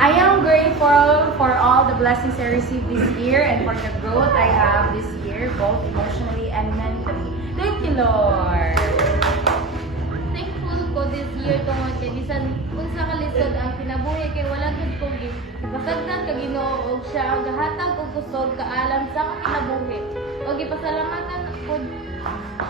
I am grateful for all the blessings I received this year and for the growth I have this year, both emotionally and mentally. Thank you, Lord. Thankful ko this year tungod kay bisan unsa ka lisod ang kinabuhi kay wala gud ko gipasagdan ka Ginoo og siya ang gahatag og kusog kaalam sa akong kinabuhi. Og gipasalamatan ko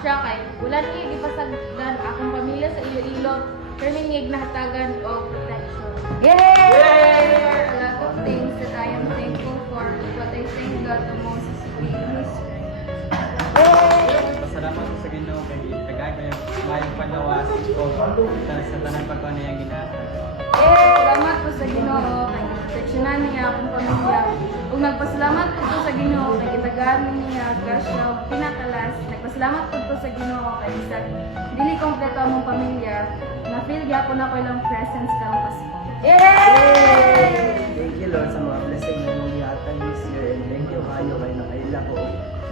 siya kay wala niya gipasagdan akong pamilya sa Iloilo perminig nahatagan og protection. Yay! A lot of things that I am thankful for, but I thank God the most is being His strength. Pasalamat ko sa Ginoo kay tagay ko yung mayong panawas ko sa tanang pagkuha niya ginatag. Salamat po sa Ginoo kay proteksyonan niya akong pamilya. Ug nagpasalamat po sa Ginoo kay itagaan niya grasya ug pinakalas. Nagpasalamat po sa Ginoo kay bisan dili kompleto among pamilya. Na-feel gyapon ako ilang presence karong Pasko. Yay! Thank you Lord sa mga blessing na mong ihatag this year and thank you kayo kay nakaila ko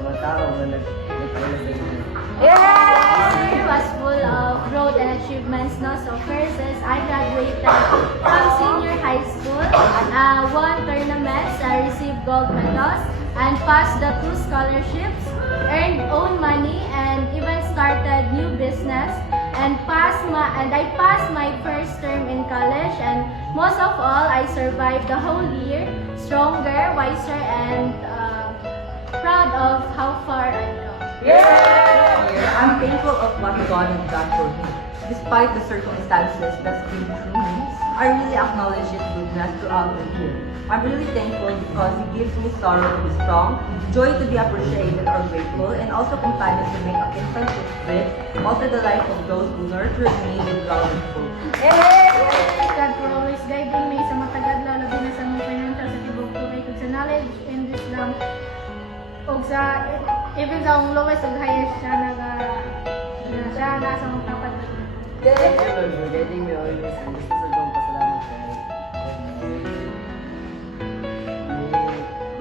mga tao na nagkaila sa inyo. Yay! Year was full of growth and achievements, no? So first is I graduated from senior high school, won tournaments, received gold medals, and passed the 2 scholarships, earned own money, and even started new business. And I passed my first term in college, and most of all, I survived the whole year, stronger, wiser, and proud of how far I come. I'm thankful of what God has done for me. Despite the circumstances that's been through me, I really acknowledge His goodness throughout the year. I'm really thankful because He gives me sorrow to be strong, joy to be appreciated or grateful, and also companions to make a difference with, also the life of those who nurtured me with love and hope. God for always guiding me sa matagad lalo din sa mga financial sa tibok tuloy kung sa knowledge and wisdom og sa even sa ang lowest ug highest siya siya nasa mga tapat. Thank you Lord for guiding me always and gusto sa kong pasalamat kay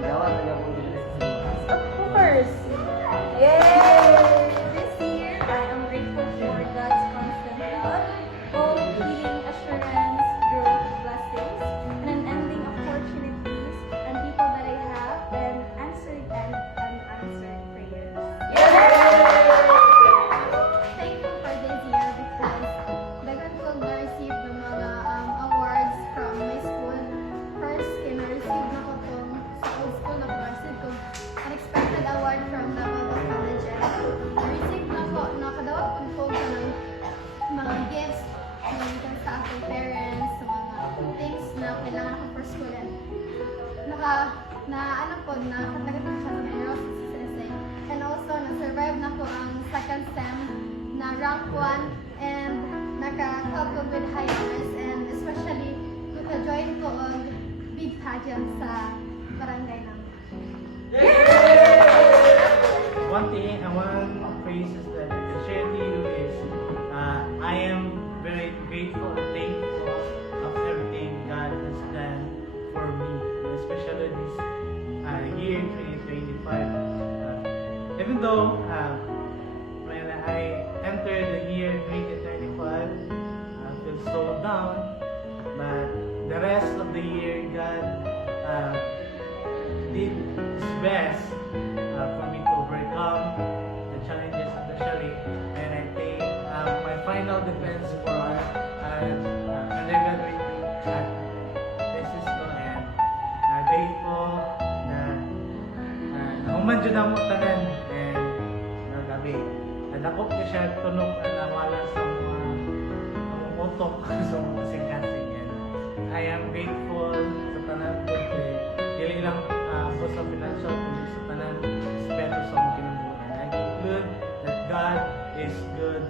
gawat na akong blessing sa mga Of course. Yay! This year, I am grateful for God's constant love, hope, healing, assurance, growth, blessings, and unending opportunities, and people that I have, and answered and unanswered prayers. Thankful for this year because daghan ko na-receive ng mga awards from my school. First, na-receive na ko tong sa old school na receive ko unexpected award from Davao College. Na-receive na ko, nakadawat ko ng mga gifts na gikan sa aking parents, sa mga things na kailangan ko for school. And nakatagat na siya sa Meros sa essay. And also, na-survive na ko ang second sem na rank 1 and naka-help ko with high honors and especially naka-join ko og big pageant sa barangay namin. One thing I want to praise is that I can share to you is I am very grateful and thankful of everything God has done for me, especially this year 2025. Even though when I entered the year 2025, I feel so down, but the rest of the year God did His best for me to overcome the challenges, especially. And I think my final defense for undergraduate at thesis no and grateful na nahuman dyan ang tanan and nagabi. Nadakop niya siya tunog na nawala sa mga utok sa mga kasing-kasing yan. I am grateful sa tanan ko dili lang ako sa financial kundi sa tanan respeto sa mga kinabuhi. I conclude that God is good